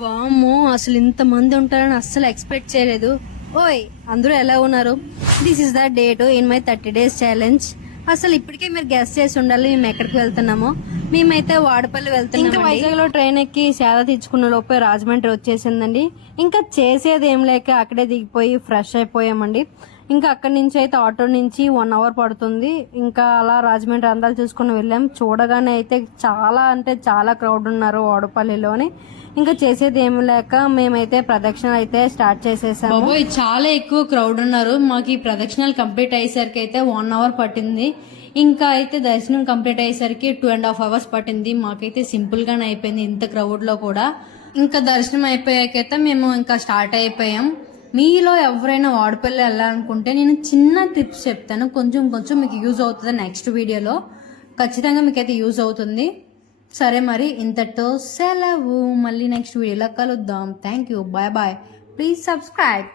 వామ్మో, అసలు ఇంతమంది ఉంటారని అస్సలు ఎక్స్పెక్ట్ చేయలేదు. ఓయ్, అందరూ ఎలా ఉన్నారు? This is the date in my 30 days challenge. అసలు ఇప్పటికే మీరు గెస్ట్ చేసి ఉండాలి మేము ఎక్కడికి వెళ్తున్నామో. మేమైతే వాడపల్లి వెళ్తున్నాం. ఇంకా వైజాగ్ లో ట్రైన్ ఎక్కి సేద తీర్చుకున్న లోపే రాజమండ్రి వచ్చేసిందండి. ఇంకా చేసేది ఏం లేక అక్కడే దిగిపోయి ఫ్రెష్ అయిపోయామండి. ఇంకా అక్కడి నుంచి అయితే ఆటో నుంచి 1 hour పడుతుంది. ఇంకా అలా రాజమండ్రి అందాలు చూసుకుని వెళ్ళాం. చూడగానే అయితే చాలా అంటే చాలా క్రౌడ్ ఉన్నారు వాడపల్లిలోని. ఇంకా చేసేది ఏమి లేక మేమైతే ప్రదక్షిణ అయితే స్టార్ట్ చేసేసాము. చాలా ఎక్కువ క్రౌడ్ ఉన్నారు. మాకు ఈ ప్రదక్షిణలు కంప్లీట్ అయ్యేసరికి అయితే 1 hour పట్టింది. ఇంకా అయితే దర్శనం కంప్లీట్ అయ్యేసరికి 2.5 hours పట్టింది. మాకైతే సింపుల్ గానే అయిపోయింది ఇంత క్రౌడ్ లో కూడా. ఇంకా దర్శనం అయిపోయాకైతే మేము ఇంకా స్టార్ట్ అయిపోయాం. మీలో ఎవరైనా వాడపల్లి వెళ్ళాలనుకుంటే నేను చిన్న టిప్స్ చెప్తాను, కొంచెం కొంచెం మీకు యూజ్ అవుతుంది. నెక్స్ట్ వీడియోలో ఖచ్చితంగా మీకైతే యూజ్ అవుతుంది. సరే, మరి ఇంతటితో సెలవు. మళ్ళీ నెక్స్ట్ వీడియోలో కలుద్దాం. Thank you, bye bye. Please subscribe.